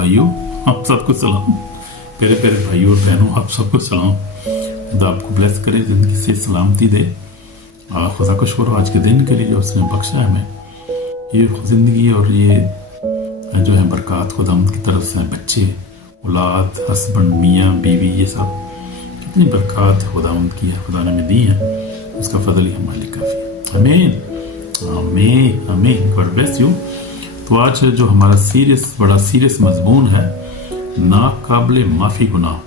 भाइयों, आप सबको सलाम। प्यारे प्यारे भाइयों और बहनों, आप सबको सलाम। खुदा आपको ब्लेस करे, ज़िंदगी से सलामती दे। खुदा का शुक्र आज के दिन के लिए जो उसने बख्शा है हमें, ये ज़िंदगी और ये जो है बरक़ात खुदावंद की तरफ से, बच्चे, औलाद, हस्बैंड, मियाँ बीवी, ये सब कितनी बरक़ात खुदावंद की है, खुदा ने हमें दी है। उसका फजल ही हमारे लिए काफ़ी है। आमीन आमीन आमीन। God bless you. तो आज जो हमारा बड़ा सीरियस मजमून है, नाकाबिले माफ़ी गुनाह,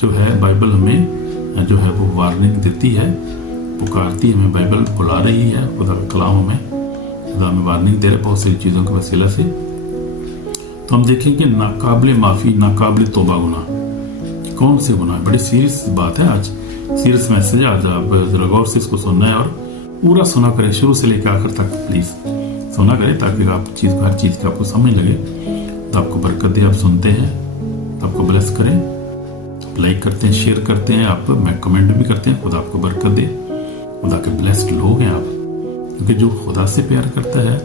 जो है बाइबल हमें जो है वो वार्निंग देती है, पुकारती है हमें। बाइबल बुला रही है, खुदा का कलाम खुदा हमें वार्निंग दे रहा है बहुत सारी चीज़ों के वसीला से। तो हम देखेंगे नाकाबिले माफ़ी, नाकाबिले तौबा गुनाह कौन से गुनाह। बड़ी सीरियस बात है, आज सीरियस मैसेज। आज आप जरा गौर से इसको सुनना है और पूरा सुना करें, शुरू से लेकर आखिर तक प्लीज़ सुना करें, ताकि आप हर चीज़ की आपको समझ लगे। तो आपको बरकत दे। आप सुनते हैं तो आपको ब्लेस करें, लाइक करते हैं, शेयर करते हैं, आप मैं कमेंट भी करते हैं। खुदा आपको बरकत दे। खुदा के ब्लेस्ड लोग हैं आप, क्योंकि जो खुदा से प्यार करता है,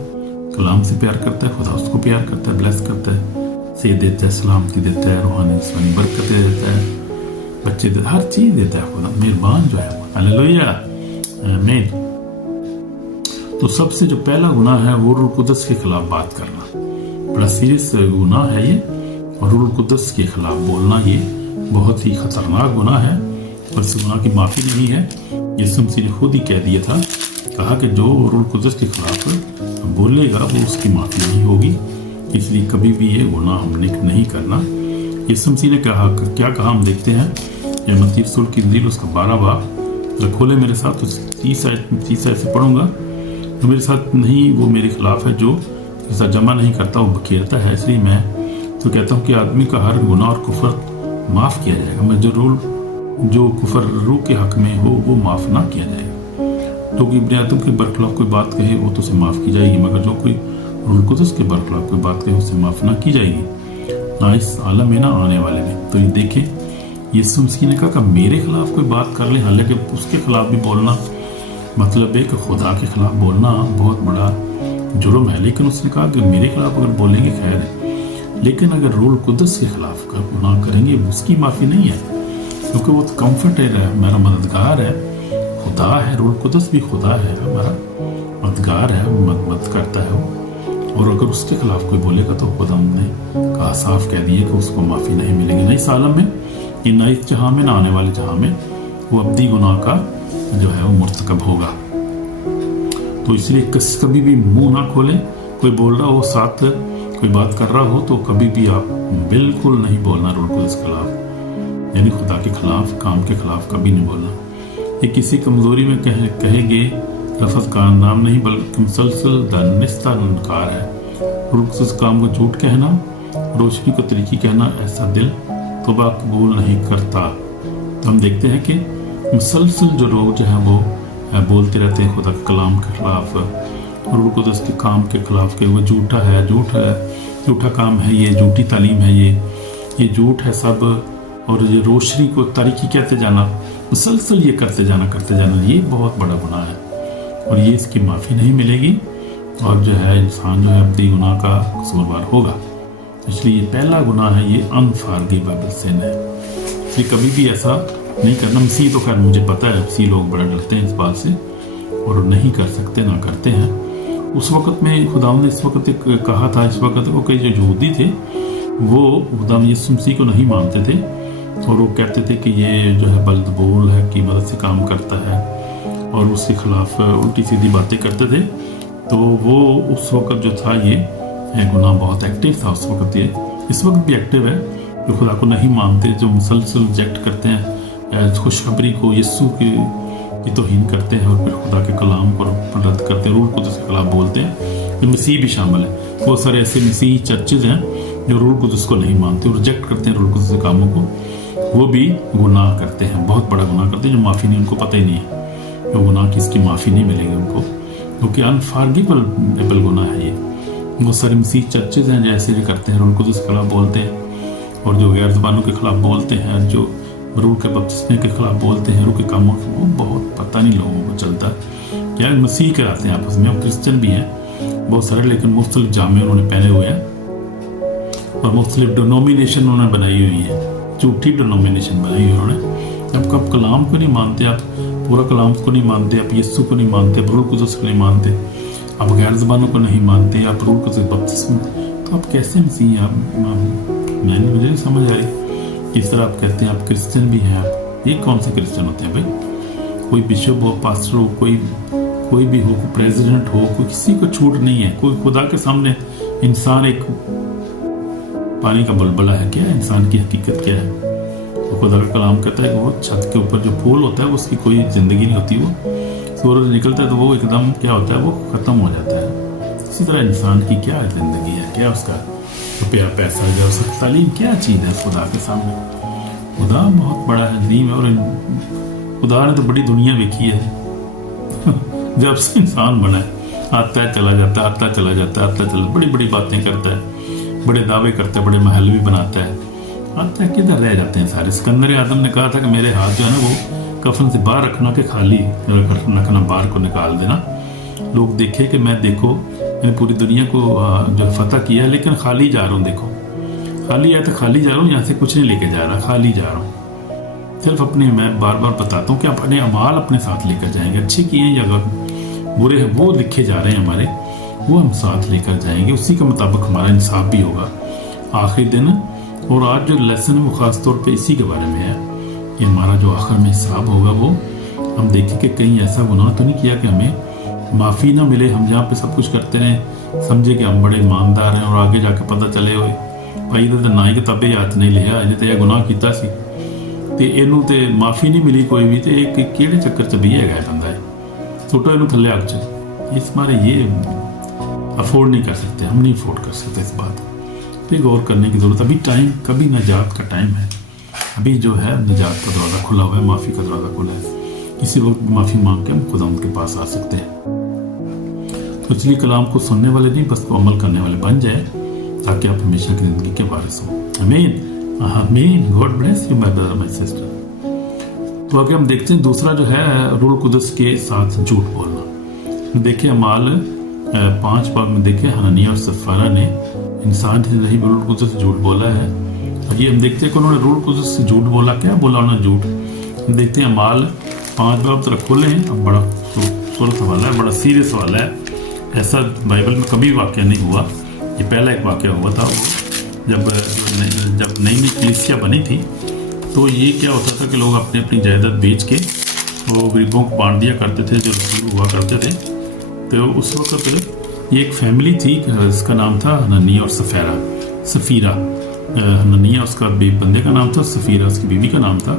कलाम से प्यार करता है, खुदा उसको प्यार करता है, ब्लेस करता है, सेहत देता है, सलामती देता है, रूहानी जिस्मानी बरकतें देता है, बच्चे देता है, हर चीज़ देता है। खुदा मेहरबान जो है। हालेलुया आमीन। तो सबसे जो पहला गुनाह है वो रूह कुदस के खिलाफ बात करना। बड़ा सीरियस गुनाह है ये, और रूह कुदस के खिलाफ बोलना ये बहुत ही खतरनाक गुनाह है, और इस गुनाह की माफ़ी नहीं है। यीशु मसीह ने खुद ही कह दिया था, कहा कि जो रूह कुदस के खिलाफ बोलेगा वो उसकी माफ़ी नहीं होगी। इसलिए कभी भी ये गुनाह हमने नहीं करना। यीशु मसीह ने कहा, क्या कहा हम देखते हैं, ये मत्ती रसूल की इंजील उसका 12 बाब खोले मेरे साथ, तो 30 आयत से पढ़ूंगा। जो मेरे साथ नहीं वो मेरे खिलाफ है, जो ऐसा जमा नहीं करता वो बखेरता है। इसलिए मैं तो कहता हूँ कि आदमी का हर गुनाह और कुफर माफ़ किया जाएगा, मैं जो कुफर रूह के हक में हो वो माफ़ ना किया जाएगा। तो कि बुनियादों के बरखिलाफ कोई बात कहे वो तो उसे माफ़ की जाएगी, मगर जो कोई रूह कुदस के बरखिलाफ कोई बात कहे उसे माफ़ ना की जाएगी, ना इस आलम में ना आने वाले में। तो ये देखें, यीशु मसीह ने कहा कि मेरे खिलाफ कोई बात कर ले, हालांकि उसके खिलाफ भी बोलना मतलब है कि खुदा के खिलाफ बोलना बहुत बड़ा जुर्म है। लेकिन उसने कहा कि मेरे खिलाफ अगर बोलेंगे खैर है, लेकिन अगर रूह कुदस के खिलाफ का गुनाह करेंगे उसकी माफ़ी नहीं है, क्योंकि वो कंफर्टर है, मेरा मददगार है, खुदा है। रूह कुदस भी खुदा है, हमारा मददगार है, मदद करता है वो। और अगर उसके खिलाफ कोई बोलेगा तो खुदा ने कहा, साफ कह दिए कि उसको माफ़ी नहीं मिलेगी, ना इस आलम में, ना इस जहाँ में, ना आने वाले जहाँ में। वो अब्दी गुनाह का जो है वो मुर्तकब होगा। तो इसलिए कभी भी मुंह ना खोले। कोई बोल रहा हो, साथ कोई बात कर रहा हो, तो कभी भी आप बिल्कुल नहीं बोलना रूह कुदस के खिलाफ, यानी खुदा के खिलाफ, काम के खिलाफ कभी नहीं बोलना। ये किसी कमजोरी में कहेंगे लफ्ज़ का नाम नहीं, बल्कि मुसलसल दानिस्ता नकार है। रूह कुदस काम को झूठ कहना, रोशनी को तरीकी कहना, ऐसा दिल तौबा कबूल नहीं करता। तो हम देखते हैं कि मुसलसल जो लोग जो हैं वो बोलते रहते हैं खुदा के कलाम के खिलाफ, रूह कुदस के काम के खिलाफ, कि वो झूठा है, झूठा काम है, ये झूठी तालीम है, ये झूठ है सब, और ये रोशनी को तारीकी कहते जाना, मुसलसल ये करते जाना, ये बहुत बड़ा गुनाह है, और ये इसकी माफ़ी नहीं मिलेगी, और जो है इंसान जो है अपनी गुनाह का कसूरवार होगा। इसलिए पहला गुनाह है ये अनफॉरगिवेबल सिन है। इसलिए कभी भी ऐसा नहीं करना। मसीह तो खैर मुझे पता है, मसीह लोग बड़ा डरते हैं इस बात से और नहीं कर सकते, ना करते हैं। उस वक़्त में खुदा ने इस वक्त एक कहा था, इस वक्त वो कई जो यहूदी थे वो खुदा यीशु मसीह को नहीं मानते थे, और वो कहते थे कि ये जो है बल्दबूल है की मदद से काम करता है, और उसके खिलाफ उल्टी सीधी बातें करते थे। तो वो उस वक्त जो था ये गुनाह बहुत एक्टिव था उस वक्त। ये इस वक्त भी एक्टिव है, जो खुदा को नहीं मानते, जो मुसलसल रिजेक्ट करते हैं खुशखबरी को, यीशु की तौहीन करते हैं, और फिर खुदा के कलाम को रद्द करते हैं, रूह कुदस के खिलाफ बोलते हैं। मसीह भी शामिल है। बहुत सारे ऐसे मसीही चर्चेज हैं जो रूह कुदस को नहीं मानते, रिजेक्ट करते हैं रूह कुदस के कामों को, वो भी गुनाह करते हैं, बहुत बड़ा गुनाह करते हैं, जो माफ़ी नहीं, उनको पता ही नहीं है जो गुनाह की इसकी माफ़ी नहीं मिलेगी उनको, क्योंकि अनफॉरगिवेबल गुनाह है ये। बहुत सारे मसीह चर्चेज हैं जैसे जो करते हैं, रूह कुदस के खिलाफ बोलते हैं, और जो गैर ज़बानों के खिलाफ बोलते हैं, जो रूह के बपतिस्मे के खिलाफ बोलते हैं, रूह के कामों को, वो बहुत पता नहीं लोगों को चलता। क्या मसीह कराते हैं आपस में, और क्रिश्चियन भी हैं बहुत सारे, लेकिन मुख्तलिफ जामे उन्होंने पहने हुए हैं, और मुख्तलिफ डिनोमिनेशन उन्होंने बनाई हुई है, झूठी डिनोमिनेशन बनाई हुई उन्होंने। अब कब कलाम को नहीं मानते आप, पूरा कलाम को नहीं मानते आप, यीशु को नहीं मानते, रूह कुदस को नहीं मानते, आप गैर ज़बानों को नहीं मानते, आप रूह कुदस बपतिस्मा, तो आप कैसे मसीह हैं? आप मुझे नहीं समझ आ रही। इस तरह आप कहते हैं आप क्रिश्चियन भी हैं। आप ये कौन से क्रिश्चियन होते हैं भाई? कोई बिशप हो, पास्टर हो, कोई भी हो, कोई प्रेसिडेंट हो, कोई किसी को छूट नहीं है। कोई खुदा के सामने इंसान एक पानी का बुलबुला है। क्या है इंसान की हकीकत क्या है? तो खुदा का कलाम कहता है कि वो छत के ऊपर जो फूल होता है उसकी कोई ज़िंदगी नहीं होती, वो सूरज निकलता है तो वो एकदम क्या होता है, वो ख़त्म हो जाता है। इसी तरह इंसान की क्या ज़िंदगी है, क्या उसका रुपया पैसा, जो उसकी तालीम, क्या चीज़ है खुदा के सामने? खुदा बहुत बड़ा है, अजीम है, और खुदा ने तो बड़ी दुनिया देखी है। जब से इंसान बना है, आता है चला जाता है, आता चला जाता है, आता चला, बड़ी बड़ी बातें करता है, बड़े दावे करता है, बड़े महल भी बनाता है, आता है, किधर रह जाते हैं सारे? सिकंदर आदम ने कहा था कि मेरे हाथ जो है ना वो कफन से बाहर रखना के खाली रखना, बाहर को निकाल देना, लोग देखे कि मैं देखो मैंने पूरी दुनिया को जो फतह किया, लेकिन खाली जा रहा हूँ। देखो खाली है तो खाली जा रहा हूँ, यहाँ से कुछ नहीं लेके जा रहा, खाली जा रहा हूँ। सिर्फ अपने, मैं बार बार बताता हूँ कि अपने अमाल अपने साथ लेकर जाएंगे, अच्छे किए हैं या बुरे हैं वो लिखे जा रहे हैं हमारे, वो हम साथ लेकर जाएंगे, उसी के मुताबिक हमारा इंसाफ भी होगा आखिरी दिन। और आज जो लेसन है वो ख़ास तौर पे इसी के बारे में है कि हमारा जो आखिर में हिसाब होगा वो हम देखें कि कहीं ऐसा गुनाह तो नहीं किया कि हमें माफ़ी ना मिले। हम जहाँ पे सब कुछ करते रहें, समझे कि हम बड़े ईमानदार हैं, और आगे जाके पता चले हुए भाई तो ना ही किताबे याद नहीं लिया, अजे तो यह गुनाह किया सी ਤੇ ਇਹਨੂੰ ਤੇ ਮਾਫੀ नहीं मिली कोई भी, तो एक ਕਿਹੜੇ ਚੱਕਰ ਚ ਵੀ ਹੈਗਾ ਬੰਦਾ ਹੈ, ਸੁੱਟੋ ਇਹਨੂੰ ਥੱਲੇ ਅੱਗ ਚ। इस बारे ये अफोर्ड नहीं कर सकते, हम नहीं अफोर्ड कर सकते इस बात पे गौर करने की ज़रूरत। अभी टाइम, कभी नजात का टाइम है, अभी जो है नजात का दरवाज़ा खुला हुआ है, माफ़ी का दरवाज़ा खुला है, किसी वक्त माफ़ी मांग के हम खुदा उनके पास आ सकते हैं। तो इसलिए कलाम को सुनने वाले नहीं, बस को अमल करने वाले बन जाए, ताकि आप हमेशा की ज़िंदगी के वारिस हो। आमीन आमीन। God bless you my brother my sister. तो आगे हम देखते हैं दूसरा जो है रूह कुदस के साथ झूठ बोलना। देखिए अमाल 5 बाग में देखे हननिया और सफारा ने इंसान से नहीं रूह कुदस से झूठ बोला है। और ये हम देखते हैं कि उन्होंने रूह कुदस से झूठ बोला। क्या बोला उन्होंने झूठ? हम देखते हैं अमाल 5 बाब तरफ खोले हैं। अब बड़ा खूबसूरत सवाल है, बड़ा सीरियस सवाल है। ऐसा बाइबल में कभी वाक़या नहीं हुआ, ये पहला एक वाक़या हुआ था। जब नई नई कलीसिया बनी थी तो ये क्या होता था कि लोग अपनी अपनी जायदाद बेच के वो गरीबों को बांट दिया करते थे, जो रसूल हुआ करते थे। तो उस वक्त ये एक फैमिली थी, इसका नाम था हननिया और सफ़ीरा। हननिया उसका बंदे का नाम था, सफ़ीरा उसकी बीवी का नाम था।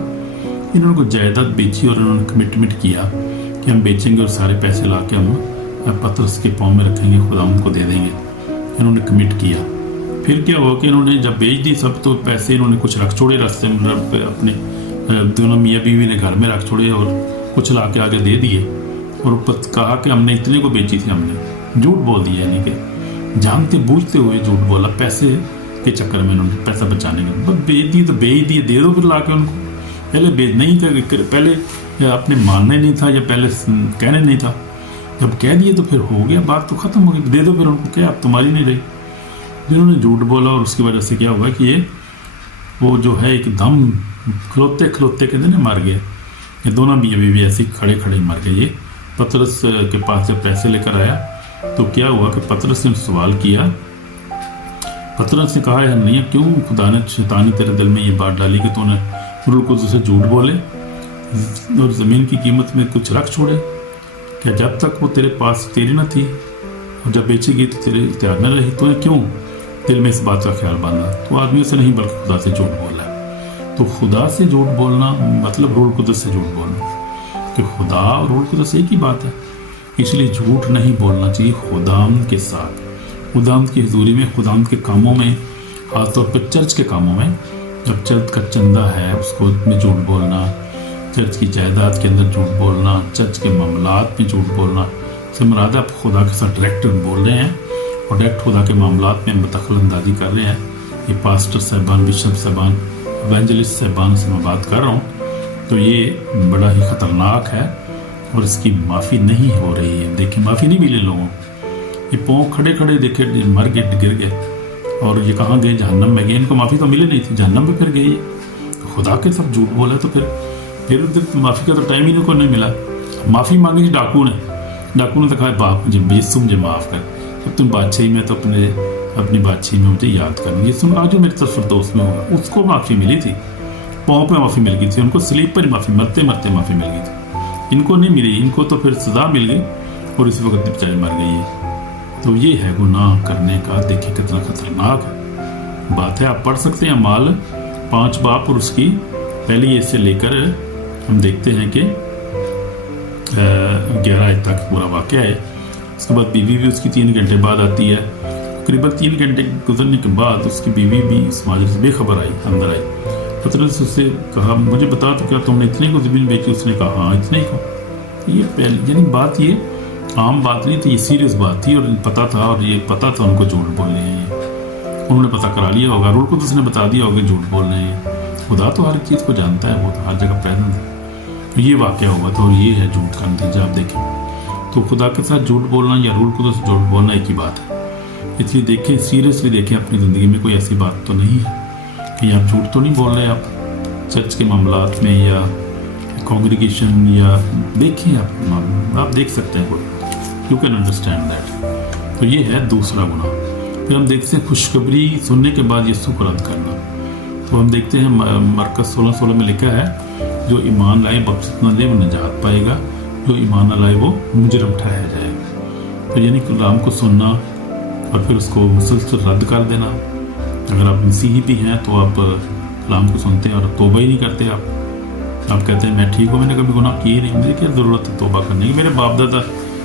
इन्होंने कुछ जायदाद बेची और इन्होंने कमिटमेंट किया कि हम बेचेंगे और सारे पैसे ला के हम पतरस के पाँव में रखेंगे, खुदा उनको दे देंगे। इन्होंने कमिट किया। फिर क्या हुआ कि इन्होंने जब बेच दी सब, तो पैसे इन्होंने कुछ रख छोड़े रास्ते में, अपने दोनों मियाँ बीवी ने घर में रख छोड़े और कुछ ला के आगे दे दिए। और कहा कि हमने इतने को बेची थी, हमने झूठ बोल दिया, यानी कि जानते बूझते हुए झूठ बोला, पैसे के चक्कर में इन्होंने पैसा बचाने के। बस बेच दी तो बेच दिए, दे दो फिर ला के उनको। पहले बेच नहीं था, पहले आपने मानना नहीं था या पहले कहने नहीं था। जब कह दिए तो फिर हो गया, बात तो ख़त्म हो गई, दे दो फिर उनको, क्या अब तुम्हारी नहीं रही। जिन्होंने झूठ बोला और उसकी वजह से क्या हुआ कि ये वो जो है एकदम खलोते खलोते के दिन मर गए। ये दोनों बीवी ऐसे खड़े खड़े मर गए। ये पतरस के पास जब पैसे लेकर आया तो क्या हुआ कि पतरस ने सवाल किया। पतरस ने कहा है नहीं, क्यों खुदा ने शैतानी तेरे दिल में ये बात डाली कि तूने रूह कुदस से झूठ बोले और ज़मीन की कीमत में कुछ रख छोड़े? क्या जब तक वो तेरे पास तेरी न थी और जब बेची गई तो तेरे इख्तियार न रही? तूने क्यों दिल में इस बात का ख्याल बांधा? तो आदमी से नहीं बल्कि खुदा से झूठ बोला है। तो खुदा से झूठ बोलना मतलब रूह कुदस से झूठ बोलना, कि खुदा और रूह कुदस एक ही बात है। इसलिए झूठ नहीं बोलना चाहिए खुदावंद के साथ, खुदावंद की हुजूरी में, खुदावंद के कामों में, खासतौर पर चर्च के कामों में। जब चर्च का चंदा है उसको में झूठ बोलना, चर्च की जायदाद के अंदर झूठ बोलना, चर्च के मामलात में झूठ बोलना, से मुराद आप खुदा के साथ डायरेक्ट बोल रहे हैं और डायरेक्ट खुदा के मामलात में दखल अंदाजी कर रहे हैं। ये पास्टर साहबान, बिशप साहबान, इवेंजलिस्ट साहबान से मैं बात कर रहा हूँ। तो ये बड़ा ही ख़तरनाक है और इसकी माफ़ी नहीं हो रही है। देखिए माफ़ी नहीं मिली लोगों, ये पाँव खड़े खड़े देखे मर गए, गिर गए और ये कहाँ गए, जहन्नम में गए, इनको माफ़ी तो मिली नहीं थी, जहन्नम में फिर गए ये। खुदा के सब झूठ बोला तो फिर माफ़ी का तो टाइम ही इनको नहीं मिला। माफ़ी मांगी डाकू ने तो कहा बाप मुझे माफ़ कर, जब तुम बादशाही में तो अपनी बादशाही में मुझे याद कर, ये सुन आज जो मेरे तरफ दोस्त में होगा। उसको माफ़ी मिली थी, पाँव पे माफ़ी मिल गई थी, उनको स्लीप पर माफ़ी, मरते मरते माफ़ी मिल गई थी, इनको नहीं मिली। इनको तो फिर सज़ा मिल गई और इसी वक्त बेचारे मर गई है। तो ये है गुनाह करने का, देखिए कितना खतरनाक है बात है। आप पढ़ सकते हैं माल 5 बाप और उसकी पहली से लेकर हम देखते हैं कि 11 आयत तक पूरा वाक़या है। उसके बाद बीवी भी उसकी 3 घंटे बाद आती है। करीबन 3 घंटे गुजरने के बाद उसकी बीवी भी इस माजरे से बेखबर आई, अंदर आई। पतरस उससे कहा मुझे बता तो क्या तुमने इतने को ज़मीन बेची? उसने कहा हाँ इतने को। ये पहले यानी बात ये आम बात नहीं थी, ये सीरियस बात थी और पता था, और ये पता था उनको झूठ बोलने हैं। ये उन्होंने पता करा लिया होगा, रूल को तो उसने बता दिया होगा झूठ बोल रहे हैं। खुदा तो हर चीज़ को जानता है, वो तो हर जगह प्रेजेंट है। तो ये वाक़या हुआ था और ये है झूठ का नतीजा। आप देखें तो खुदा के साथ झूठ बोलना या रूल को तो झूठ बोलना एक ही बात है। इसलिए देखें, सीरियसली देखें, अपनी ज़िंदगी में कोई ऐसी बात तो नहीं है कि आप झूठ तो नहीं बोल रहे आप चर्च के मामलात में या कॉन्ग्रीगेशन, या देखिए आप देख सकते हैं, कोई यू कैन अंडरस्टैंड दैट। तो ये है दूसरा गुनाह। फिर हम देखते हैं खुशखबरी सुनने के बाद यीशु को रद्द करना। तो हम देखते हैं मरकस 16:16 में लिखा है जो ईमान लाए बपतिस्मा ले वो निजात पाएगा, जो ईमान न लाए वो मुजरम ठहराया जाएगा। तो यानी कलाम को सुनना और फिर उसको मुसलसल रद्द कर देना। अगर आप मसीही भी हैं तो आप कलाम को सुनते हैं और तौबा ही नहीं करते। आप कहते हैं मैं ठीक हूँ, मैंने कभी गुनाह किए नहीं, मुझे क्या ज़रूरत है तौबा करने की। मेरे बाप दादा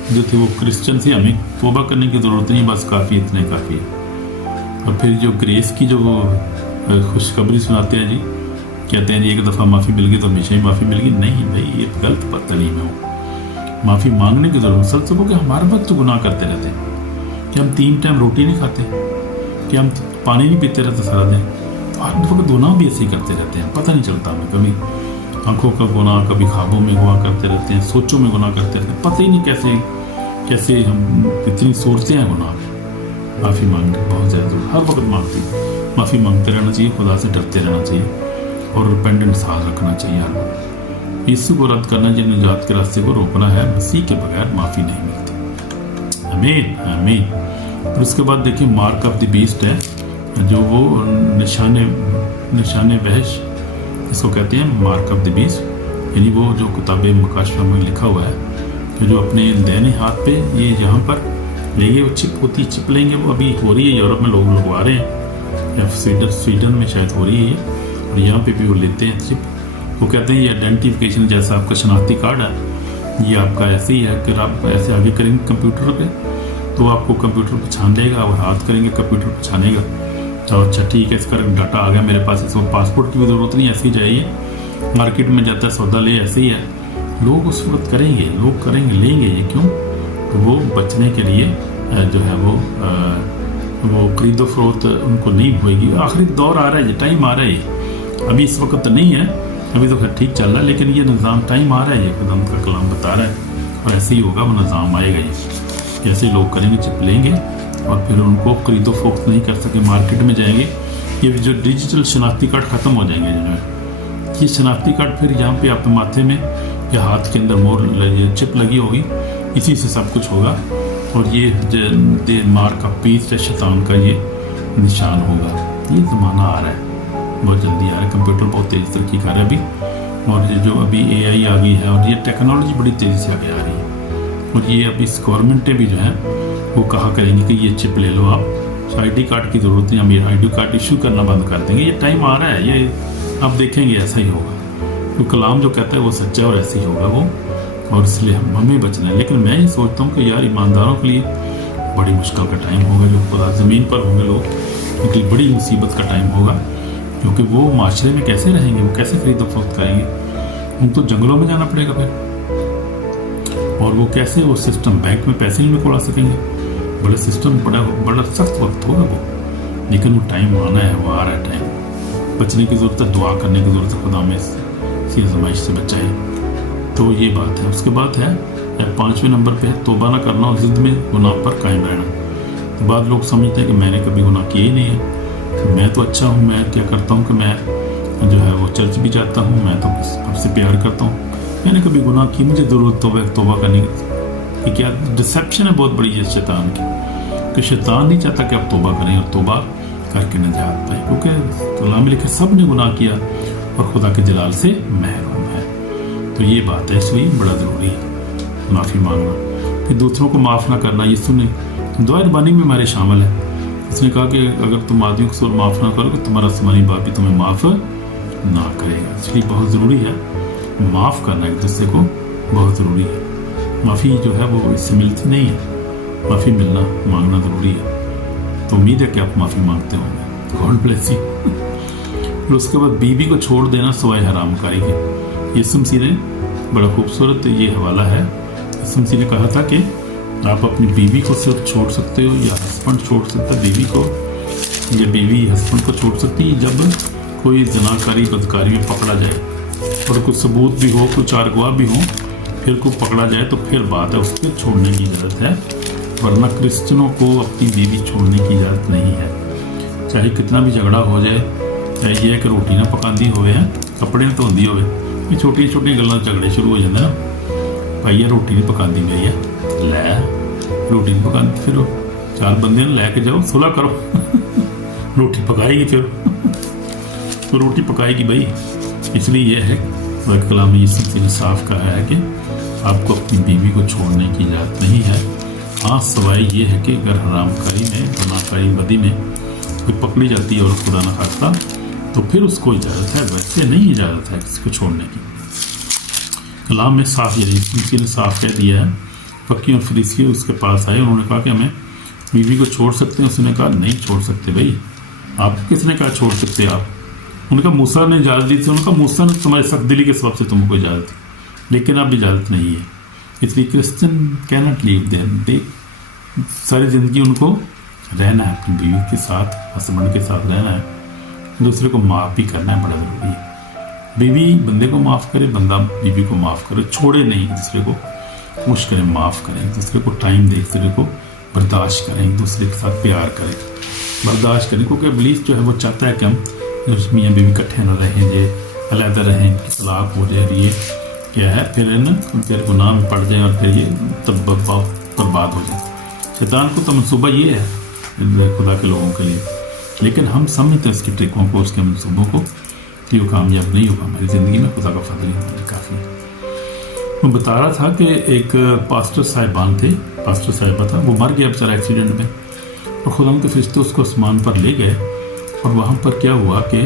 जो थे वो क्रिश्चियन थे, हमें तौबा करने की ज़रूरत नहीं, बस काफ़ी, इतने काफ़ी है। और फिर जो ग्रेस की जो खुशखबरी सुनाते हैं जी, कहते हैं जी एक दफ़ा माफ़ी मिल गई तो हमेशा ही माफ़ी मिल गई। नहीं भाई, ये गलत तालीम है। माफ़ी मांगने की ज़रूरत सच सबको कि हमारे वक्त गुनाह करते रहते हैं कि हम 3 टाइम रोटी नहीं खाते, कि हम पानी नहीं पीते रहते सारा दिन, तो हर वक्त गुनाह भी ऐसे ही करते रहते हैं, पता नहीं चलता हमें। कभी आंखों का गुनाह, कभी ख्वाबों में गुनाह करते रहते हैं, सोचों में गुनाह करते रहते हैं, पता ही नहीं कैसे हम इतनी सोचते हैं गुनाह में। माफ़ी मांगने बहुत ज़्यादा हर वक्त माफ़ी मांगते रहना चाहिए, खुदा से डरते रहना चाहिए और रिपेंडेंट साथ रखना चाहिए हर वक्त। यीशु को रद्द करना चाहिए, निजात के रास्ते को रोकना है। मसीह के बगैर माफ़ी नहीं मिलती। आमीन आमीन। और उसके बाद देखिए मार्क ऑफ द बीस्ट है, जो वो निशाने बहश इसको कहते हैं, मार्क ऑफ द बीस्ट, यानी वो जो किताब मुकाशफा में लिखा हुआ है कि जो अपने दाहिने हाथ पे ये यहाँ पर लेंगे, वो चिप होती है, चिप लेंगे। वो अभी हो रही है, यूरोप में लोग लगवा रहे हैं, या स्वीडन में शायद हो रही है ये, और यहाँ पे भी वो लेते हैं चिप। वो कहते हैं ये आइडेंटिफिकेशन, जैसा आपका शनाख्ती कार्ड है, ये आपका ऐसे ही है कि आप ऐसे आगे करेंगे कंप्यूटर पे तो आपको कंप्यूटर पर छान लेगा, और हाथ करेंगे कंप्यूटर पर छानेगा। तो अच्छा ठीक है, इसका डाटा आ गया मेरे पास, इसको पासपोर्ट की भी ज़रूरत नहीं, ऐसे ही जाइए मार्केट में जाता है सौदा ले, ऐसे ही है। लोग उस वक्त करेंगे, लोग करेंगे, लेंगे ये क्यों? तो वो बचने के लिए जो है वो खरीदो फरोख्त उनको नहीं होएगी। आखिरी दौर आ रहा है, ये टाइम आ रहा है, अभी इस वक्त तो नहीं है, अभी तो खैर ठीक चल रहा है, लेकिन ये निज़ाम टाइम आ रहा है, ये खुदा का कलाम बता रहा है, और ऐसे ही होगा, वो निज़ाम आएगा। ये ऐसे लोग करेंगे, चिप लेंगे और फिर उनको खरीदो फरोख्त नहीं कर सके, मार्केट में जाएंगे। ये जो डिजिटल शनाख्ती कार्ड ख़त्म हो जाएंगे, जो ये शनाख्ती कार्ड फिर यहाँ पे आप माथे में या हाथ के अंदर चिप लगी होगी, इसी से सब कुछ होगा। और ये मार्क का पीस शैतान का ये निशान होगा। ये ज़माना आ रहा है, बहुत जल्दी आ रहा है, कंप्यूटर बहुत तेज़ तरक्की कर रहा है अभी, और ये जो अभी AI आ गई है, और ये टेक्नोलॉजी बड़ी तेज़ी से आगे आ रही है। और ये अभी इस गवर्नमेंटें भी जो है वो कहा करेंगे कि ये चिप ले लो आप, ID कार्ड की ज़रूरत नहीं, हम ये ID कार्ड इशू करना बंद कर देंगे। ये टाइम आ रहा है, ये आप देखेंगे ऐसा ही होगा। तो कलाम जो कहता है वो सच्चा और ऐसे ही होगा वो, और इसलिए हमें बचना है। लेकिन मैं ये सोचता हूँ कि यार ईमानदारों के लिए बड़ी मुश्किल का टाइम होगा, जो खुदा ज़मीन पर होंगे लोग, उनके लिए बड़ी मुसीबत का टाइम होगा, क्योंकि वो माशरे में कैसे रहेंगे, वो कैसे खरीदो फरोख्त करेंगे, उनको जंगलों में जाना पड़ेगा फिर, और वो कैसे वो सिस्टम बैंक में पैसे नहीं निकलवा सकेंगे, बड़ा सिस्टम बड़ा सख्त वक्त होगा वो। लेकिन वो टाइम आना है, वो आ रहा है टाइम। बचने की ज़रूरत है, दुआ करने की ज़रूरत है, खुदा में इसी आज़माइश से बचाए। तो ये बात है। उसके बाद है 5वें नंबर पे है तौबा ना करना और ज़िद में गुनाह पर कायम रहना। बाद लोग समझते हैं कि मैंने कभी गुनाह किए ही नहीं है, मैं तो अच्छा हूँ, मैं क्या करता हूँ कि मैं जो है वो चर्च भी जाता हूँ, मैं तो सबसे प्यार करता हूँ, मैंने कभी गुनाह की, मुझे ज़रूरत तौबा करने की। क्या डिसेप्शन है बहुत बड़ी है शैतान की, कि शैतान नहीं चाहता कि आप तौबा करें और तौबा करके नजात पाए, क्योंकि कलाम में लिखा सब ने गुनाह किया और खुदा के जलाल से महरूम है। तो ये बात है, इसलिए बड़ा ज़रूरी है माफ़ी मांगना। फिर दूसरों को माफ़ ना करना, यीशु ने दुआ रबानी में हमारे शामिल है। उसने कहा कि अगर तुम आदमी को माफ़ ना करो तो तुम्हारा आसमानी बाप भी तुम्हें माफ़ ना करेगा। इसलिए बहुत ज़रूरी है माफ़ करना, एक दूसरे को बहुत ज़रूरी है। माफ़ी जो है वो इससे मिलती नहीं है, माफ़ी मिलना मांगना ज़रूरी है। तो उम्मीद है कि आप माफ़ी मांगते होंगे। God bless you. फिर उसके बाद बीवी को छोड़ देना सवाए हराम कारी के। यीशु मसीह ने बड़ा खूबसूरत ये हवाला है। यीशु मसीह ने कहा था कि आप अपनी बीवी को सिर्फ छोड़ सकते हो या हस्बैंड छोड़ सकता है बीवी को, या बीवी हस्बैंड को छोड़ सकती है जब कोई जनाकारी बदकारी में पकड़ा जाए और कुछ सबूत भी हो, कुछ चार गवाह भी हो, फिर को पकड़ा जाए तो फिर बात है, उसके छोड़ने की इजाज़त है। वरना क्रिश्चियनों को अपनी बीवी छोड़ने की इजाज़त नहीं है, चाहे कितना भी झगड़ा हो जाए, चाहे ये है कि रोटी ना पकाती होवे है, कपड़े ना धोंदी होवे, ये छोटी छोटी गल्लां झगड़े शुरू हो जाते ना। भाई ये रोटी नहीं पकाती गई है, लै रोटी नहीं पकाती, फिर चार बंदे लैके जाओ, सुलह करो रोटी पकाएगी, फिर तो रोटी पकाएगी भाई। इसलिए यह है कलाम में यीशु ने साफ कहा है कि आपको अपनी बीवी को छोड़ने की इजाज़त नहीं है। हाँ, सवाई ये है कि अगर हरामकारी में, गुनाहकारी बदी में कोई पकड़ी जाती है और खुदा न खास्ता, तो फिर उसको इजाज़त है, वैसे नहीं इजाज़त है किसी को छोड़ने की। कलाम में साफ यीशु ने साफ कह दिया है। फकीह और फरीसी उसके पास आए, उन्होंने कहा कि हमें बीवी को छोड़ सकते हैं। उसने कहा नहीं छोड़ सकते भाई। आप किसने कहा छोड़ सकते आप? उनका मूसा ने इजाज़त दी थी, उनका मूसा ने तुम्हारे सख्त दिली के सबब से तुमको इजाज़त दी, लेकिन अब इजाज़त नहीं है। इसलिए Christian can not leave there, सारी ज़िंदगी उनको रहना है अपनी बीवी के साथ, हस्बैंड के साथ रहना है, दूसरे को माफ़ भी करना है, बड़ा ज़रूरी है। बीवी बंदे को माफ़ करे, बंदा बीवी को माफ़ करे, छोड़े नहीं, दूसरे को खुश करें, माफ़ करें, दूसरे को टाइम दे, दूसरे को बर्दाश्त करें, दूसरे के साथ प्यार करें, बर्दाश्त करें। क्योंकि इब्लीस जो है वो चाहता है कि हम मियाँ बीवी इकट्ठे न रहें, ये अलहदा रहें, तलाक हो जाए, ये क्या है, फिर गुनाह में पड़ जाए और फिर ये तब बर्बाद हो जाए। शैतान को तो मनसूबा ये है खुदा के लोगों के लिए, लेकिन हम समझते हैं इसकी ट्रिकों को, उसके मनसूबों को, कि वो कामयाब नहीं होगा हमारी ज़िंदगी में। खुदा का फजल होना काफ़ी है। मैं बता रहा था कि एक पास्टर साहिबान थे, पास्टर साहिबा था, वो मर गया बेचारा एक्सीडेंट में, और खुदा के फरिश्ते उसको आसमान पर ले गए। और वहाँ पर क्या हुआ कि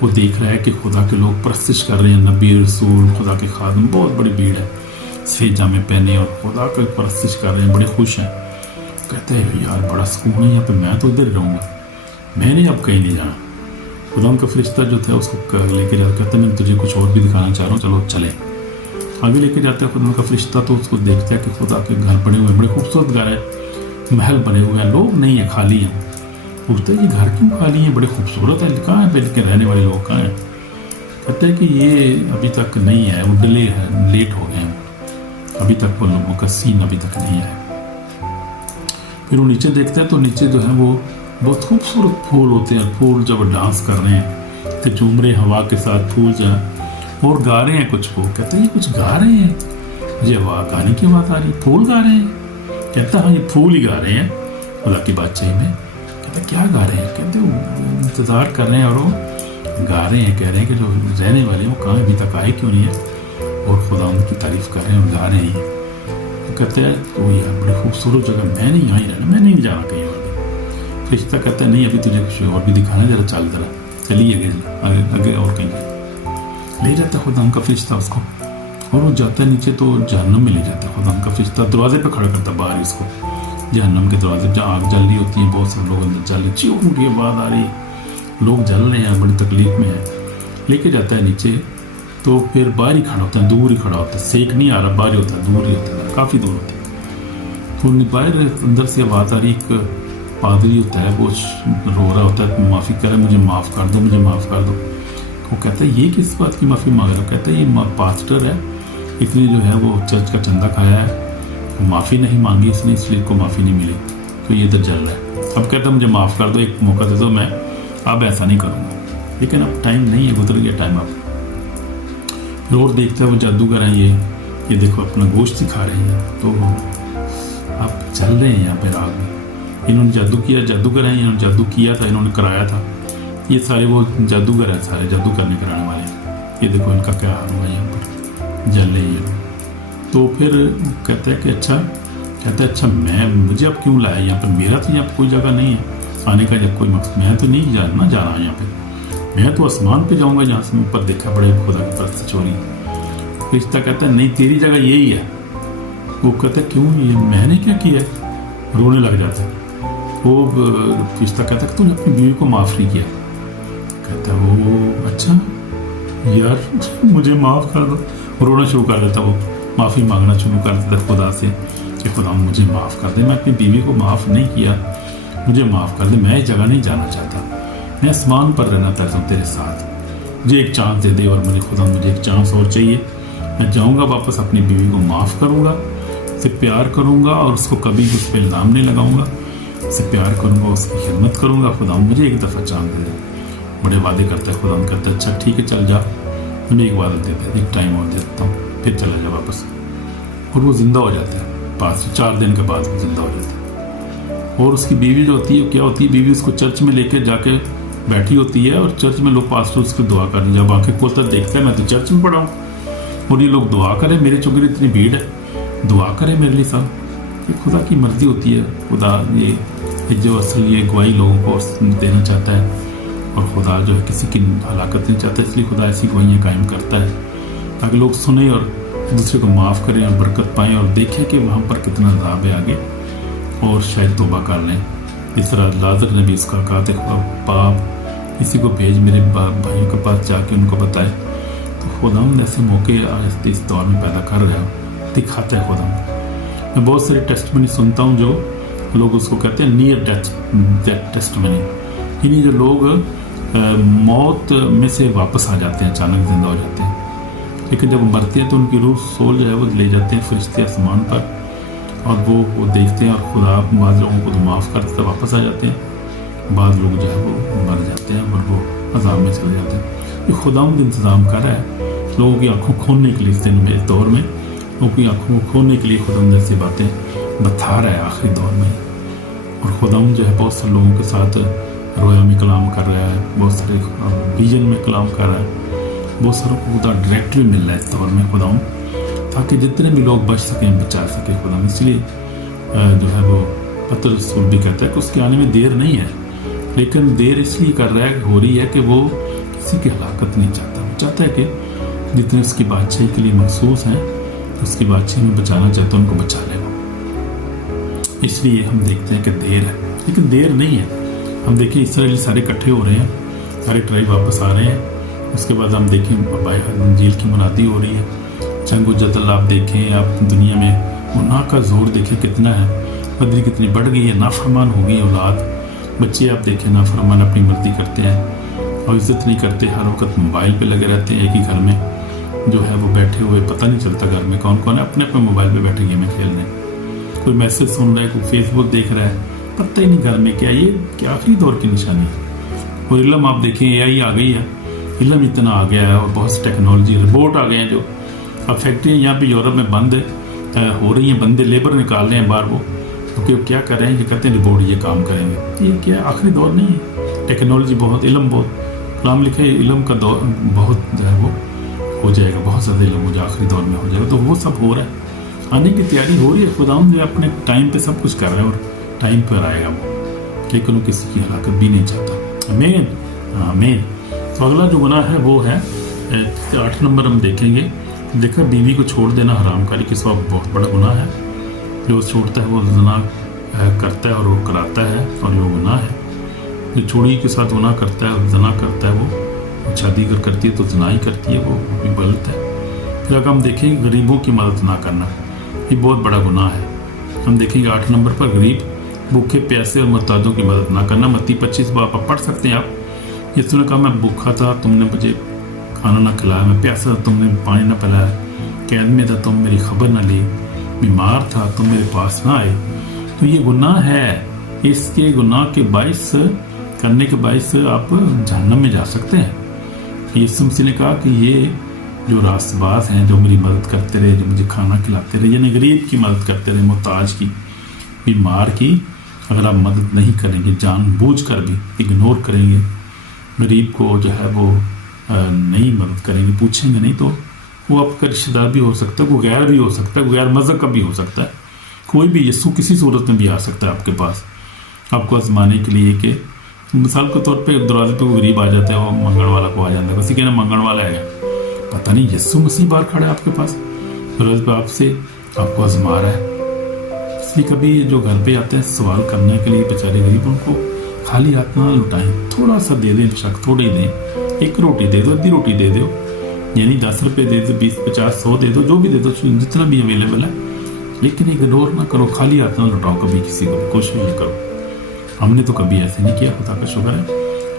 वो देख रहा है कि खुदा के लोग परस्तिश कर रहे हैं, नबी रसूल खुदा के खादम, बहुत बड़ी भीड़ है, सफ़ेद जामे पहने और खुदा के परस्तिश कर रहे हैं, बड़े खुश हैं। कहते हैं यार बड़ा सुकून है यहाँ पे, मैं तो इधर रहूँगा, मैंने अब कहीं नहीं जाना। खुदा का फरिश्ता जो था उसको लेके जाकर कहते मैं तुझे कुछ और भी दिखाना चाह रहा हूँ, चलो चले। आगे लेके जाते हैं खुदा का फरिश्ता, तो उसको देखता है कि खुदा के घर बने हुए, बड़े खूबसूरत घर है, महल बने हुए हैं, लोग नहीं है, खाली हैं। पूछते हैं ये घर क्यों खाली है, बड़े खूबसूरत है, कहाँ है फिर के रहने वाले लोग कहाँ हैं? कहते हैं कि ये अभी तक नहीं है, वो डिले है, लेट हो गए हैं, अभी तक वो लोगों का सीन अभी तक नहीं है। फिर वो नीचे देखते हैं तो नीचे जो है वो बहुत खूबसूरत फूल होते हैं, फूल जब डांस कर रहे हैं तो झूम रहे हवा के साथ, फूल जो है और गा रहे हैं कुछ। वो कहते हैं ये कुछ गा रहे हैं, मुझे हवा गाने की बात आ रही है, फूल गा रहे हैं। कहता हाँ ये फूल ही गा रहे हैं खुदा की बादशाही में। कहते क्या गा रहे हैं? कहते वो इंतज़ार कर रहे हैं और वो गा रहे हैं, कह रहे हैं कि जो रहने वाले हैं वो कहाँ अभी तक आए क्यों नहीं है, और खुदा उनकी तारीफ़ कर रहे हैं और गा रहे हैं। तो कहते हैं वो यार बड़ी खूबसूरत जगह, मैं नहीं यहाँ ही रहना, मैं नहीं जाना कहीं और भी। फरिश्ता कहता है नहीं अभी तुझे कुछ और भी दिखाना, जरा चल, जरा चलिए आगे और कहीं ले जाता है खुदा उनका फरिश्ता उसको, और वो जाता है नीचे तो जहन्नम में ले जाता है खुदा उनका फरिश्ता, दरवाजे पे खड़ा करता बाहर इसको, जहन्नम के दरवाजे जहाँ आग जल रही होती है, बहुत सारे लोग अंदर जल रहे, चीख की आवाज़ आ रही, लोग जल रहे हैं, बड़ी तकलीफ में है। लेके जाता है नीचे, तो फिर बाहर ही खड़ा होता है, दूर ही खड़ा होता है, सेक नहीं आ रहा, बाहर ही होता है, दूर ही होता है, काफ़ी दूर होता है। तो बाहर अंदर से आवाज़ आ रही, एक पादरी होता है, वो रो रहा होता है, माफ़ी करे, मुझे माफ़ कर दो, मुझे माफ़ कर दो। वो कहता है ये किस बात की माफ़ी मांग रहा है? कहता है ये पास्टर है, इसलिए जो है वो चर्च का चंदा खाया है, माफ़ी नहीं मांगी इसने, इसलिए को माफ़ी नहीं मिली। तो ये इधर जल रहा है। अब कहता है मुझे माफ़ कर दो, एक मौका दे दो, मैं अब ऐसा नहीं करूँगा। लेकिन अब टाइम नहीं है, गुजर गया टाइम। अब फिर और देखता है वो जादूगर हैं, ये देखो अपना गोश्त ही खा रहे हैं, तो अब चल रहे हैं यहाँ पे राग में। इन्होंने जादू किया, जादूगर हैं, इन्होंने जादू किया था, इन्होंने कराया था। ये सारे वो जादूगर हैं, सारे जादू करने कराने वाले। ये देखो इनका क्या हाल हुआ यहाँ पर, जल रहे हैं। तो फिर कहता है कि अच्छा मुझे अब क्यों लाया यहाँ पर, मेरा तो यहाँ पर कोई जगह नहीं है आने का, जब कोई मकसद, मैं तो नहीं जा रहा यहाँ पे, मैं तो आसमान पे जाऊँगा जहाँ से ऊपर देखा बड़े खुदा की परस्त चोरी। रिश्ता कहता है नहीं, तेरी जगह यही है। वो कहता है क्यों, ये मैंने क्या किया, रोने लग जाता है। वो रिश्ता कहता है तूने अपनी बीवी को माफ़ नहीं किया। कहता है वो अच्छा यार मुझे माफ़ कर दो। रोना शुरू कर देता, वो माफ़ी मांगना शुरू कर देता खुदा से कि खुदा मुझे माफ़ कर दे, मैं अपनी बीवी को माफ़ नहीं किया, मुझे माफ़ कर दे, मैं इस जगह नहीं जाना चाहता, मैं आसमान पर रहना चाहता हूँ तेरे साथ, मुझे एक चांस दे दे। और मुझे एक चांस और चाहिए, मैं जाऊँगा वापस, अपनी बीवी को माफ़ करूँगा, उससे प्यार करूँगा और उसको कभी उस पर इल्ज़ाम नहीं लगाऊँगा, उससे प्यार करूँगा, उसकी खिदमत करूँगा। खुदा मुझे एक दफ़ा चांस दे दे। बड़े वादे करता है खुदा, कहता है अच्छा ठीक है चल जा, मैं एक वादा देता है, एक टाइम और दे देता हूँ, फिर चला जा वापस। और वो ज़िंदा हो जाता है, 5 से 4 दिन के बाद वो ज़िंदा हो जाता है। और उसकी बीवी जो होती है, क्या होती है, बीवी उसको चर्च में लेके जाके बैठी होती है और चर्च में लोग पास्टर उसकी दुआ करें, जब आंखें खोलता देखता है मैं तो चर्च में पड़ा हूँ और ये लोग दुआ करें मेरे चौके, इतनी भीड़ है, दुआ करें मेरे लिए सब। ये खुदा की मर्जी होती है। खुदा ये जो असल ये गवाही लोगों को देना चाहता है, और खुदा जो है किसी की हलाकत नहीं चाहता, इसलिए खुदा ऐसी गवाहियाँ कायम करता है ताकि लोग सुने और दूसरे को माफ़ करें और बरकत पाएँ और देखें कि वहाँ पर कितना अज़ाब है आगे, और शायद तौबा कर लें। इस तरह लाज़र ने भी इसका कहा था, पाप इसी को भेज मेरे भाइयों के पास जाके उनको बताए। तो खुदा ने ऐसे मौके आज इस दौर में पैदा कर रहा है, दिखाता है खुदा। मैं बहुत सारे टेस्टमनी सुनता हूँ जो लोग उसको कहते हैं नियर डेथ टेस्टमनी, यानी जो लोग मौत में से वापस आ जाते हैं, अचानक जिंदा हो जाते हैं, लेकिन जब मरते हैं तो उनकी रूह सोल जो है वो ले जाते हैं फरिश्ते आसमान पर, और वो देखते हैं, और खुदा बाद लोगों को तो माफ़ कर देता, वापस आ जाते हैं। बाद लोग जो है वो मर जाते हैं और वो अज़ाब में चले जाते हैं। ये खुदा इंतज़ाम कर रहा है लोगों की आंखों खोलने के लिए, इस दिन में, इस दौर में लोगों की आंखों को खोलने के लिए खुदा ऐसी बातें बता रहा है आखिरी दौर में। और खुदा जो है बहुत सारे लोगों के साथ रोया में कलाम कर रहा है, बहुत सारे विजन में कलाम कर रहा है, बहुत सारों को खुदा डायरेक्टली मिल रहा है इस दौर में खुदा, ताकि जितने भी लोग बच सकें, बचा सके खुदा। इसलिए जो है वो पतरस रसूल भी कहता है कि उसके आने में देर नहीं है, लेकिन देर इसलिए कर रहा है, हो रही है कि वो किसी की हलाकत नहीं चाहता। वो चाहता है कि जितने उसकी बादशाही के लिए मखसूस हैं, उसकी बादशाही में बचाना चाहता है, उनको बचा लेगा। इसलिए हम देखते हैं कि देर है, लेकिन देर नहीं है। हम देखिए इसराइली सारे इकट्ठे हो रहे हैं, सारे ट्राइब वापस आ रहे हैं। उसके बाद हम देखें इंजील की मुनादी हो रही है, जंग जदल आप देखें, आप दुनिया में गुनाह का जोर देखें कितना है, बदली कितनी बढ़ गई है, नाफरमान हो गई औलाद। बच्चे आप देखें नाफरमान, अपनी मर्जी करते हैं और इज्जत नहीं करते, हर वक्त मोबाइल पे लगे रहते हैं। एक ही घर में जो है वो बैठे हुए, पता नहीं चलता घर में कौन कौन है, अपने अपने मोबाइल पे बैठे गेमें खेल रहे हैं। कोई मैसेज सुन रहा है, कोई फेसबुक देख रहा है, पता ही नहीं घर में क्या। ये क्या आखिरी दौर की निशानी है। और इलम आप देखें AI आ गई है, इलम इतना आ गया है, और बहुत सी टेक्नोलॉजी रोबोट आ गए हैं। जो अब फैक्ट्रियाँ यहाँ पे यूरोप में बंद हो रही हैं, बंदे लेबर निकाल रहे हैं बाहर, वो क्योंकि वो क्या कर रहे हैं, ये कहते हैं रिपोर्ट ये काम करेंगे। ये क्या आखिरी दौर नहीं है, टेक्नोलॉजी बहुत, इल्म बहुत, कलाम लिखे इल्म का दौर बहुत जो है वो हो जाएगा, बहुत ज़्यादा इल्म हो जाएगा, आखिरी दौर में हो जाएगा। तो वो सब हो रहा है, आने की तैयारी हो रही है। खुदावंद जो अपने टाइम पे सब कुछ कर रहा है और टाइम पर आएगा वो, लेकिन वो किसी की हलाकत भी नहीं चाहता। आमीन आमीन। तो अगला जो गुनाह है वो है 8 नंबर हम देखेंगे। देखा, बीवी को छोड़ देना हरामकारी के सवाब बहुत बड़ा गुनाह है। जो छोड़ता है वो ज़ना करता है और वो कराता है, और वो गुनाह है। जो छोड़ी के साथ गुनाह करता है और ज़ना करता है, वो शादी अगर करती है तो ज़ना ही करती है, वो भी गलत है। फिर अगर हम देखेंगे गरीबों की मदद ना करना, ये बहुत बड़ा गुनाह है। हम देखेंगे 8 नंबर पर गरीब, भूखे, प्यासे और मोहताजों की मदद ना करना। मत्ती 25 बाप पढ़ सकते हैं आप। यीशु ने कहा, मैं भूखा था, तुमने मुझे खाना ना खिलाया, मैं प्यासा था, तुमने पानी ना पिलाया, कैद में था, तुम मेरी खबर ना ली, बीमार था, तुम मेरे पास ना आए। तो ये गुनाह है اس کے گناہ کے باعث کرنے کے باعث آپ جہنم میں جا سکتے ہیں. یسوع مسیح نے کہا کہ یہ جو راست باز ہیں، جو میری مدد کرتے رہے، جو مجھے کھانا کھلاتے رہے، یعنی غریب کی مدد کرتے رہے، محتاج کی، بیمار کی اگر آپ مدد نہیں کریں گے، جان بوجھ کر بھی اگنور کریں گے، غریب کو جو ہے وہ نہیں مدد کریں گے، پوچھیں گے نہیں، تو وہ آپ کا رشتہ دار بھی ہو سکتا ہے، کوئی غیر بھی ہو سکتا ہے، کوئی غیر مذہب کا بھی ہو سکتا ہے، کوئی بھی یسوع کسی صورت میں بھی آ سکتا ہے آپ کے پاس، آپ کو آزمانے کے لیے. کہ مثال کے طور پہ دروازے پہ کوئی غریب آ جاتا ہے، وہ منگن والا کو آ جاتا ہے، کسی کہنا منگن والا ہے، پتہ نہیں یسوع مسیح باہر کھڑا ہے آپ کے پاس دروازے پہ، آپ سے آپ کو آزما رہا ہے. اس لیے کبھی جو گھر پہ آتے ہیں سوال کرنے کے لیے بیچارے غریب، ان کو خالی ہاتھ نہ لٹائیں، تھوڑا سا دے دیں، شک تھوڑی دیں، 1 روٹی دے دو، آدھی روٹی دے دو، یعنی 10 روپے دے دو، 20 50 100 دے دو، جو بھی دے دو، جتنا بھی اویلیبل ہے، لیکن اگنور نہ کرو، خالی ہاتھ نہ لٹاؤ کبھی کسی کو، کوشش نہیں کرو. ہم نے تو کبھی ایسے نہیں کیا، خدا کا شکر ہے،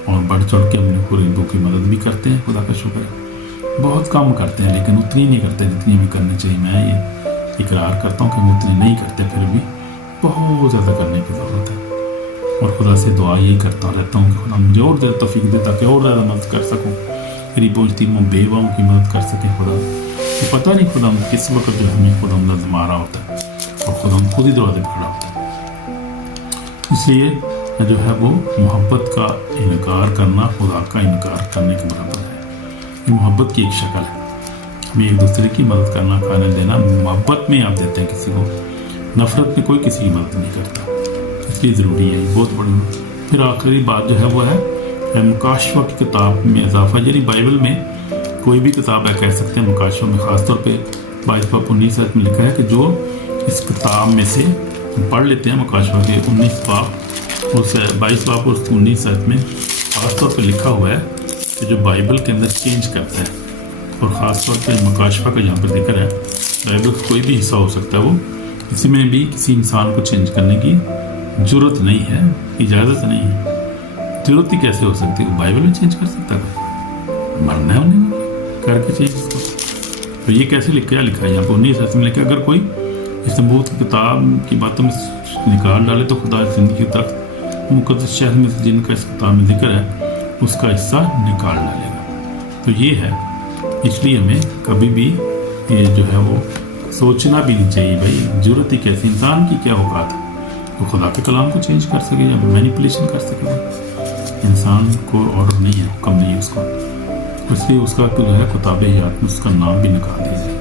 اور بڑھ چڑھ کے ہم نے غریبوں کی مدد بھی کرتے ہیں، خدا کا شکر ہے. بہت کام کرتے ہیں لیکن اتنی نہیں کرتے جتنی ہمیں کرنی چاہیے. میں یہ اقرار کرتا ہوں کہ ہم اتنی نہیں کرتے، پھر بھی بہت زیادہ کرنے کی ضرورت ہے. اور خدا سے دعا یہی کرتا رہتا ہوں کہ خدا مجھے اور زیادہ توفیق دے تاکہ اور زیادہ مدد کر سکوں، غریبوں یتیموں بیواؤں کی مدد کر سکیں. خدا تو پتہ نہیں خدا کس وقت جو ہمیں خدا لازم آ رہا ہوتا ہے، اور خدا خود ہی دروازے پہ کھڑا ہوتا ہے. اس لیے جو ہے وہ محبت کا انکار کرنا خدا کا انکار کرنے کے برابر ہے. یہ محبت کی ایک شکل ہے. ہمیں ایک دوسرے کی مدد کرنا، کھانا دینا، محبت میں آپ دیتے ہیں کسی کو، نفرت میں کوئی کسی کی مدد نہیں کرتا. اس لیے ضروری ہے، یہ بہت بڑی. پھر آخری بات جو ہے وہ ہے مکاشفہ کی کتاب میں اضافہ. یعنی بائبل میں کوئی بھی کتاب ہے کہہ سکتے ہیں، مکاشفہ میں خاص طور پہ 22 باب 19 آیت میں لکھا ہے کہ جو اس کتاب میں سے پڑھ لیتے ہیں، مکاشفہ کے 19 باب، اس 22 باب اور 19 آیت میں خاص طور پہ لکھا ہوا ہے کہ جو بائبل کے اندر چینج کرتا ہے. اور خاص طور پہ مکاشفہ کا جہاں پر ذکر ہے، بائبل کا کوئی بھی حصہ ہو سکتا ہے، وہ اس میں بھی کسی انسان کو چینج کرنے کی ضرورت نہیں ہے، اجازت نہیں ہے. ضرورت ہی کیسے ہو سکتی ہے؟ بائبل میں چینج کر سکتا ہے، مرنا ہے انہیں کر کے چینج اس کو. تو یہ کیسے کیا لکھا ہے یہاں پر 19 آیت میں لکھا ہے، اگر کوئی اس نبوت کی کتاب کی باتوں میں نکال ڈالے تو خدا زندگی کی طرف مقدس شہر میں جن کا اس کتاب میں ذکر ہے اس کا حصہ نکال ڈالے گا. تو یہ ہے، اس لیے ہمیں کبھی بھی یہ جو ہے وہ سوچنا بھی نہیں چاہیے بھائی ضرورت ہی کیسی، انسان کی کیا اوقات ہے وہ خدا کے کلام کو چینج کر سکے یا مینیپولیشن کر سکے. انسان کو آرڈر نہیں ہے، حکم نہیں ہے اس کو، اس لیے اس کا جو ہے کتاب حیات میں اس کا نام بھی نکال دیا جائے.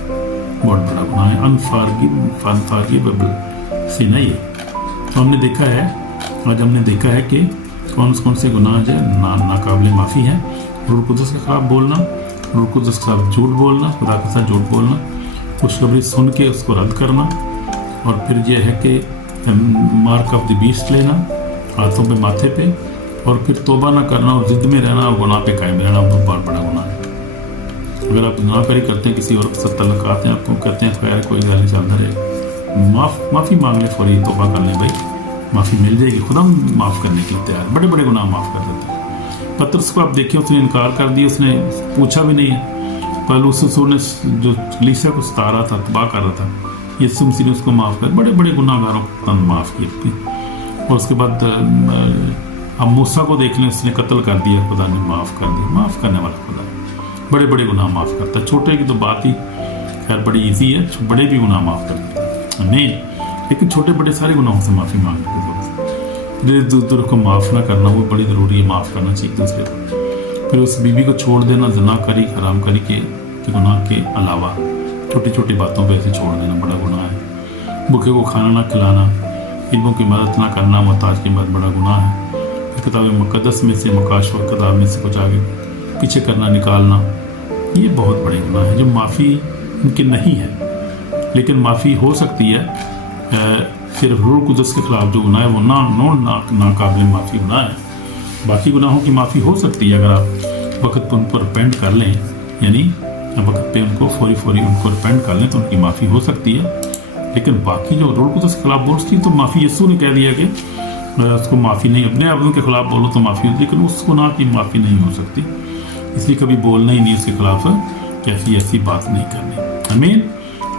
بہت بڑا گناہ ہے، انفارگیبل سن ہے یہ. تو ہم نے دیکھا ہے، آج ہم نے دیکھا ہے کہ کون سے گناہ جو ناقابل معافی ہیں. روح القدس کے خلاف بولنا، روح القدس کے خلاف جھوٹ بولنا، خدا کے ساتھ جھوٹ بولنا، خوشخبری سن کے اس کو رد کرنا، اور پھر یہ ہے کہ مارک آف دی بیسٹ لینا ہاتھوں پہ، ماتھے پہ، اور پھر توبہ نہ کرنا اور ضد میں رہنا اور گناہ پہ قائم رہنا، وہ بہت بڑا گناہ ہے. اگر آپ گناہ کاری کرتے ہیں، کسی اور کے ساتھ تعلقات ہیں، آپ کو کہتے ہیں خیر کوئی گل نہیں چلتا رہے، معافی مانگ لیں، فوری توبہ کر لیں، بھائی معافی مل جائے گی، خدا معاف کرنے کے لیے تیار، بڑے بڑے گناہ معاف کر دیتے ہیں. پترس کو آپ دیکھیں، اس نے انکار کر دیا، اس نے پوچھا بھی نہیں ہے. پالوس رسول نے جو کلیسیا کو ستا رہا تھا، تباہ کر رہا تھا، یسوع مسیح نے اس کو معاف کر، بڑے بڑے گناہ گاروں کو معاف کیا. اور اس کے بعد اب موسیٰ کو دیکھ لیں، اس نے قتل کر دیا، خدا نے معاف کر دیا. معاف کرنے والا خدا بڑے بڑے گناہ معاف کرتا ہے. چھوٹے کی تو بات ہی خیر بڑی ایزی ہے، بڑے بھی گناہ معاف کر دیتا ہے نہیں، لیکن چھوٹے بڑے سارے گناہوں سے معافی مانگنے کی ضرورت ہے. دوسرے کو معاف نہ کرنا وہ بڑی ضروری ہے، معاف کرنا چاہیے دوسرے کو. پھر اس بیوی کو چھوڑ دینا، زنا کاری، حرام کاری کے گناہ کے علاوہ چھوٹی چھوٹی باتوں پہ ایسے چھوڑ دینا بڑا گناہ ہے. بھوکے کو کھانا نہ کھلانا، علموں کی مدد نہ کرنا، محتاج کی مدد بڑا گناہ ہے. کتاب مقدس میں سے، مکاشفہ کتاب میں سے کچھ آگے پیچھے کرنا، نکالنا، یہ بہت بڑے گناہ ہیں جو معافی ان کی نہیں ہے، لیکن معافی ہو سکتی ہے. صرف روح القدس کے خلاف جو گناہ ہے وہ ناقابل معافی گناہ ہے. باقی گناہوں کی معافی ہو سکتی ہے اگر آپ وقت پہ ان پر ریپینٹ کر لیں، یعنی وقت پہ ان کو فوری ان کو ریپینٹ کر لیں تو ان کی معافی ہو سکتی ہے. لیکن باقی جو روح القدس کے خلاف بولتی تو معافی، یسوع نے کہہ دیا کہ اس کو معافی نہیں، اپنے عبدوں کے خلاف بولو تو معافی ہوتی، لیکن اس گناہ کی معافی نہیں ہو سکتی. اس لیے کبھی بولنا ہی نہیں اس کے خلاف، کیسی ایسی بات نہیں کرنی. آمین.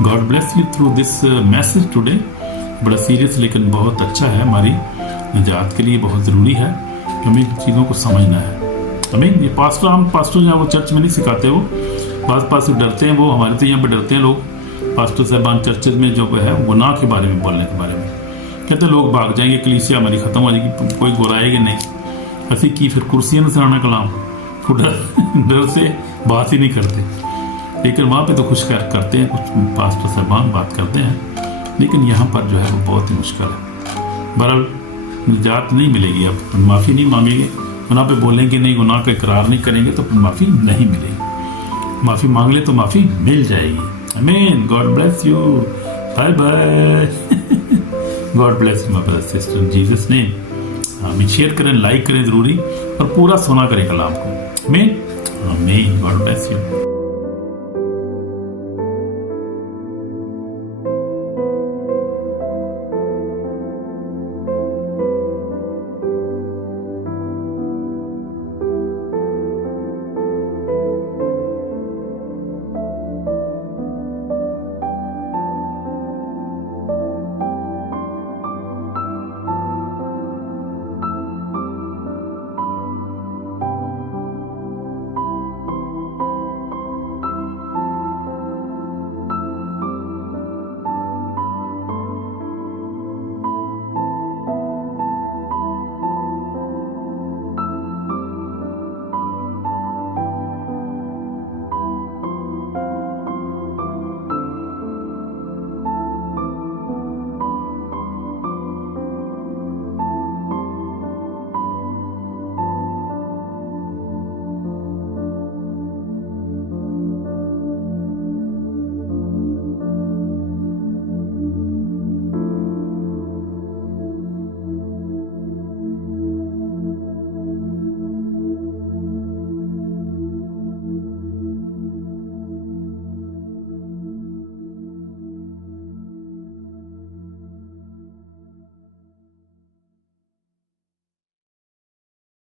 God bless you through this message today. بڑا سیریس لیکن بہت اچھا ہے. ہماری निजात के लिए बहुत ज़रूरी है कि हमें चीज़ों को समझना है। हमें ये पास्टर जो है वो चर्च में नहीं सिखाते, वो पास्टर डरते हैं, वो हमारे तो यहाँ पे डरते हैं लोग, पास्टर साहबान चर्चेज में जो है गुनाह के बारे में बोलने के बारे में कहते हैं लोग भाग जाएंगे, कलीसिया हमारी ख़त्म हो जाएगी, कोई गुराएगा नहीं। ऐसी की फिर कुर्सियाँ ने सुनाना कलाम, डर से बात ही नहीं करते। लेकिन वहाँ पे तो खुश करते हैं, कुछ पास्टर साहबान बात करते हैं, लेकिन यहाँ पर जो है वो बहुत ही मुश्किल है। बहरहाल निजात नहीं मिलेगी, अब माफ़ी नहीं मांगेंगे, वहाँ पे बोलेंगे नहीं, गुनाह का इकरार नहीं करेंगे तो माफ़ी नहीं मिलेगी। माफ़ी मांग ले तो माफ़ी मिल जाएगी। आमीन। God bless you, bye bye. God bless you my brother sister, Jesus name. आमीन। शेयर करें, लाइक करें ज़रूरी, और पूरा सुना करें कलाम को। आमीन। आमीन। God bless you.